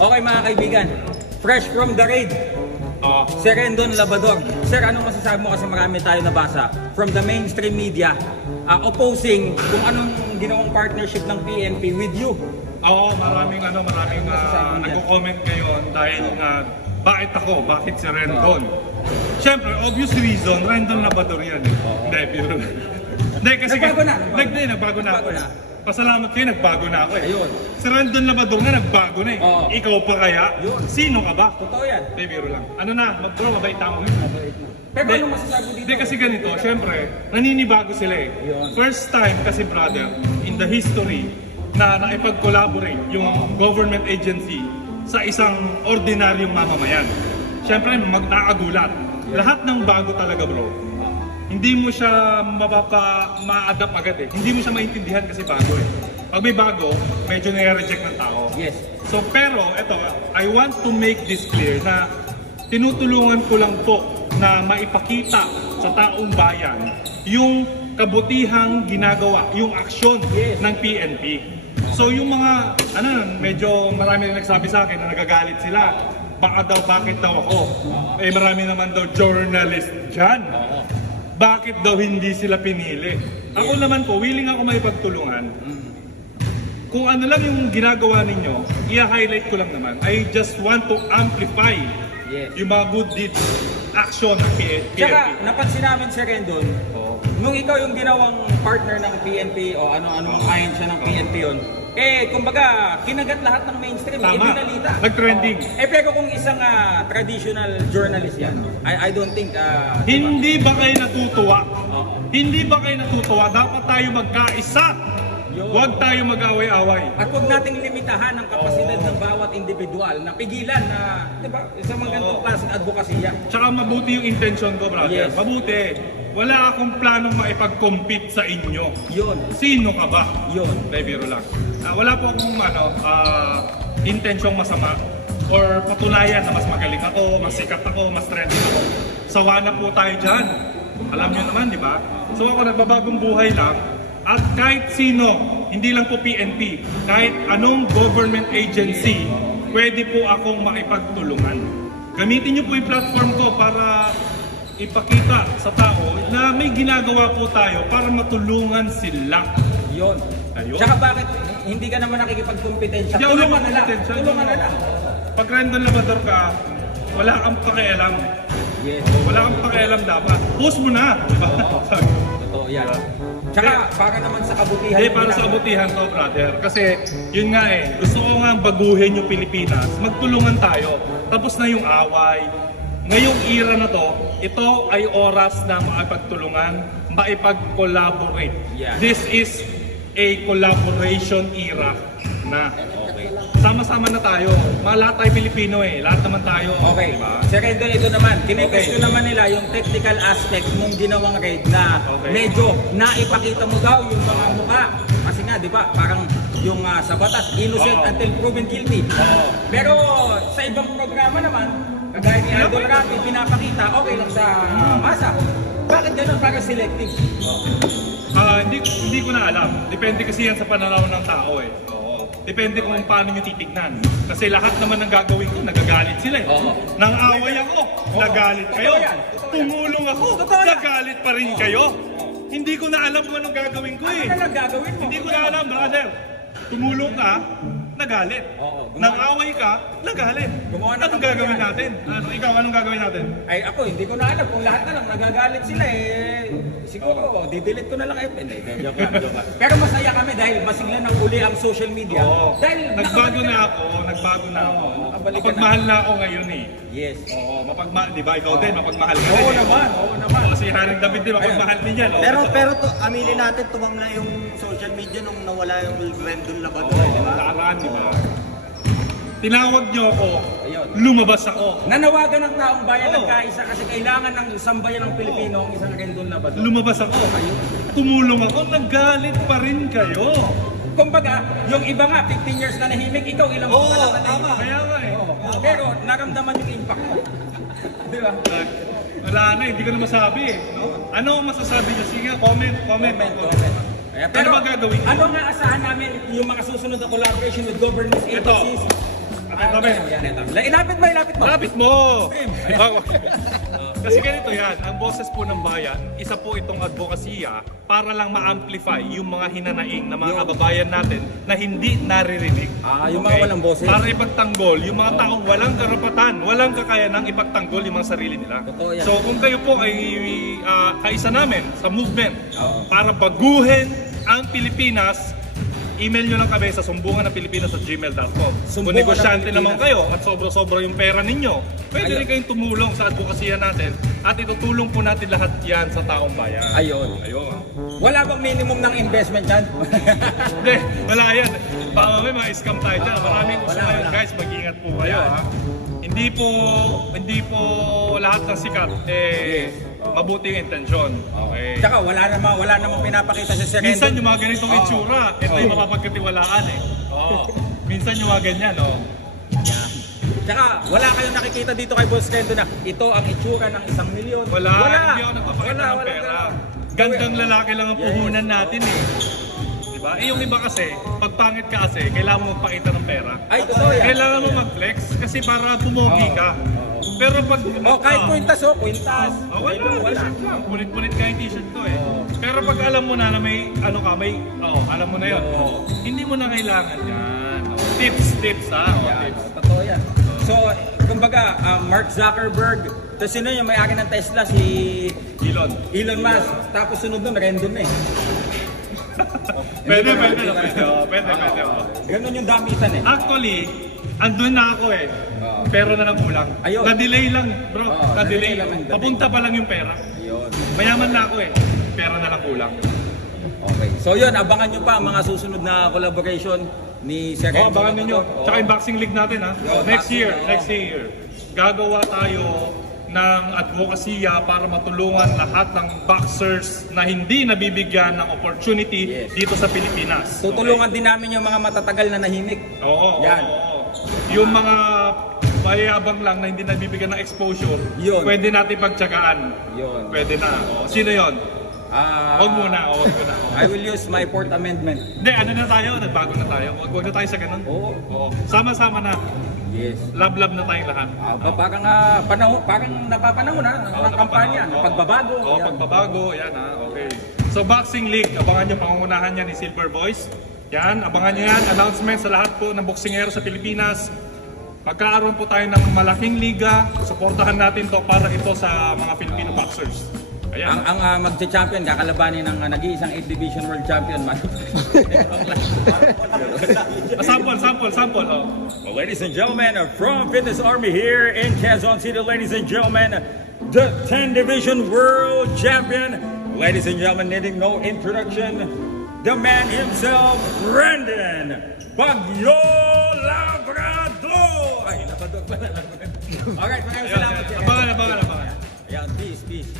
Okay mga kaibigan, fresh from the raid, Sir Rendon Labrador. Sir, anong masasabi mo kasi marami tayo nabasa from the mainstream media opposing kung anong ginawang partnership ng PNP with you? Oo, maraming nagko-comment ngayon dahil bakit ako, bakit si Rendon? Siyempre, obvious reason, Rendon Labrador yan. Hindi, pero hindi, kasi nagbago na ako. Pasalamat kayo, nagbago na ako eh. Ayun. Si Rendon Labrador nga, nagbago na eh. Ikaw pa kaya? Yun. Sino ka ba? Totoo yan. Hindi, biro lang. Ano na, bro, mabait ako ngayon. Pero anong masasabi dito? Hindi kasi ganito, siyempre, naninibago sila eh. Yun. First time kasi brother, in the history, na naipag-collaborate yung government agency sa isang ordinaryong mamamayan. Siyempre, nakakagulat. Lahat ng bago talaga bro. Hindi mo siya ma-adapt agad eh. Hindi mo siya maintindihan kasi bago eh. Pag may bago, medyo nire-reject ng tao. Yes. So pero, eto, I want to make this clear na tinutulungan ko lang po na maipakita sa taong bayan yung kabutihang ginagawa, yung aksyon ng PNP. So yung mga, medyo marami na nagsabi sa akin na nagagalit sila. Bakit daw ako? Eh marami naman daw journalist dyan. Bakit daw hindi sila pinili? Ako naman po, willing ako maipagtulungan. Kung ano lang yung ginagawa ninyo, i-highlight ko lang naman. I just want to amplify yung mga good deeds, action ng PNP. Tsaka, napansin namin Sir Rendon, nung ikaw yung ginawang partner ng PNP o ano-ano mang ayon siya ng PNP yun, kumbaga, kinagat lahat ng mainstream, ibinalita. Nag-trending. Pero kung isang traditional journalist yan, I don't think... Hindi ba kayo natutuwa? Hindi ba kayo natutuwa? Dapat tayo magkaisa. Huwag tayo mag-away-away. At huwag nating limitahan ang kapasidad ng bawat individual na pigilan na, di ba, sa mga ganitong klaseng advokasya. Tsaka mabuti yung intention ko, brother. Yes. Mabuti. Wala akong planong maipag-compete sa inyo. Yun. Sino ka ba? Yun. Biro lang. Wala po akong intensyong masama or patunayan na mas magaling ako, mas sikat ako, mas trending ako. Sawa na po tayo dyan. Alam niyo naman, di ba? So ako nagbabagong buhay lang. At kahit sino, hindi lang po PNP, kahit anong government agency, pwede po akong makipagtulungan. Gamitin niyo po yung platform ko para ipakita sa tao na may ginagawa po tayo para matulungan sila. Yun. Ayun. Tsaka bakit hindi ka naman nakikipagkompetensya? Tulungan na lang. Tulungan na lang. Pag Rendon Labrador ka, wala kang pakialam. Yes. Wala kang pakialam dapat. Post mo na. Totoo yan. Tsaka para naman sa kabutihan. Hindi, para sa kabutihan to, brother. Kasi yun nga eh, gusto ko nga baguhin yung Pilipinas. Magtulungan tayo. Tapos na yung away. Ngayong era na to, ito ay oras na makipagtulungan, makipag-collaborate. Yeah. This is a collaboration era na. Okay. Sama-sama na tayo. Lahat tayo Pilipino eh. Lahat naman tayo. Okay. Diba? Sir Rendon, ito naman. Kine-question naman nila yung technical aspect ng ginawang raid na medyo naipakita mo daw yung mga mukha. Kasi nga, di ba, parang yung sa batas, innocent until proven guilty. Pero sa ibang programa naman, kagaya ni Idol Rafi, pinapakita, okay lang sa masa. Bakit ganun para selective? Hindi ko na alam. Depende kasi yan sa pananaw ng tao eh. Depende kung paano nyo titignan. Kasi lahat naman ng gagawin ko, nagagalit sila eh. Nang away ako, nagalit kayo. Tumulong ako, nagalit pa rin kayo. Hindi ko na alam kung anong gagawin ko eh. Ano na lang gagawin mo? Hindi ko na alam, brother. Tumulong ka, nagalit. Nang away ka, nagalit. Anong gagawin natin? Ikaw, anong gagawin natin? Ay ako, hindi ko na alam kung lahat na lang nagagalit sila eh. Siguro, didelete ko na lang FB. Pero masaya kami dahil masigla ng uli ang social media. Dahil nagbago na ako. Mapagmahal na ako ngayon eh. Yes. Mapagmahal, di ba? Ikaw din, mapagmahal ka din. Oo naman. Kasi Haring David din, mapagmahal din yan. Pero aminin natin, tumamla yung social media nung nawala yung Rendon Labrador. Di ba? Nakaraan, di ba? Tinawag niyo ako, lumabas ako. Nanawagan ng taong bayan ng kaisa kasi kailangan ng sambayan ng Pilipino ang isang Rendon Labrador. Lumabas ako. Tumulong ako, nagalit pa rin kayo. Kumbaga, yung iba nga, 15 years na nahimik, ikaw ilang buwan na nahimik. Tama. Kaya nga eh. Pero naramdaman yung impact mo. Di ba? Wala na, hindi ko na masabi eh. Ano ang masasabi niyo? Sige, comment. Pero ano ba gagawin? Ano nga asahan namin yung mga susunod na collaboration with government agencies? Tabi. Yan, ito. Ilapit mo, ilapit mo. Lapit mo! Stream. Oh, okay. Kasi ganito yan, ang boses po ng bayan, isa po itong advokasya para lang ma-amplify yung mga hinanaing na mga kababayan natin na hindi naririnig. Yung mga walang boses. Para ipagtanggol yung mga taong walang karapatan, walang kakayanang ipagtanggol yung mga sarili nila. Totoo yan. So kung kayo po ay kaisa namin sa movement Oo. para baguhin ang Pilipinas, email nyo lang kami sa sumbunganapilipinas@gmail.com. Kung Sumbungan negosyante ng naman kayo at sobra-sobra yung pera ninyo, pwede rin kayong tumulong sa advokasya natin at itutulong po natin lahat yan sa taong bayan. Ayun. Ayun. Wala bang minimum ng investment yan? Hindi, wala yan. Baka may mga scam tayo dyan. Maraming gusto wala, ngayon, wala. guys, mag-ingat po kayo. Ha? Hindi po lahat ng sikat mabuting intensyon. Okay. Tsaka wala namang pinapakita sa Serendo. Minsan yung mga ganitong itsura, ito yung mapapagkatiwalaan eh. Oo. Minsan yung mga ganyan, oh. Tsaka wala kayong nakikita dito kay Boss Rendo na ito ang itsura ng 1,000,000. Wala, hindi ako nagpapakita ng pera. Gandang lalaki lang ang puhunan natin eh. Diba? Eh yung iba kasi, pag pangit ka kasi, kailangan mo magpakita ng pera. Ay, totoo yan. Kailangan mo mag-flex kasi para pumogi ka. Pero pag... Kahit kwintas kwintas. Wala. Punit-punit ka yung t-shirt ko eh. Pero pag alam mo na may ano ka, alam mo na yun. Hindi mo na kailangan yan. Tips ha. Tips. Totoo yan. So, kumbaga, Mark Zuckerberg, tapos sino yung may-ari ng Tesla? Si Elon Musk. Tapos sunod nun, Rendo na eh. Pwede. Ganun yung damitan eh. Actually, andun na ako eh. Pero na lang kulang. Ayun. Na-delay lang, bro. Na-delay. na-delay lang. Papunta pa lang yung pera. Yun. Mayaman na ako eh. Pero na lang kulang. Okay. So yun, abangan nyo pa ang mga susunod na collaboration ni Sir Renzo. Abangan ninyo. Tsaka yung boxing league natin ha. Next year. Gagawa tayo ng advokasya para matulungan lahat ng boxers na hindi nabibigyan ng opportunity dito sa Pilipinas. Tutulungan din namin yung mga matatagal na nahimik. Oo. Yan. Yung mga mayabang lang na hindi nabibigyan ng exposure, Yun. pwede natin pagtsagaan. Yun. Pwede na. Sino yon? Huwag muna. I will use my 4th amendment. Hindi, ano na tayo? Nagbago na tayo. Huwag na tayo sa ganun. Oo. Sama-sama na. Yes. Love na tayong lahat. Parang napapanahon na ng kampanya, ng pagbabago. Yan. Pagbabago. Yan ha. Okay. So Boxing League, abangan nyo pangungunahan yan ni Silver Boys. Yan, abangan nyo yan. Announcement sa lahat po ng boksingero sa Pilipinas. Magkaaroon po tayo ng malaking liga. Suportahan natin to para ito sa mga Filipino boxers. Ayan. Ang magcha-champion, kakalabanin ng nag-iisang 8th Division World Champion man. Sample. Oh. Well, ladies and gentlemen, from Fitness Army here in Quezon City, ladies and gentlemen, the 10th Division World Champion. Ladies and gentlemen, needing no introduction, the man himself, Brandon Bagyo Labrador. Ay, Labrador pala. Alright, maraming salamat. Abangan. Ayan, peace.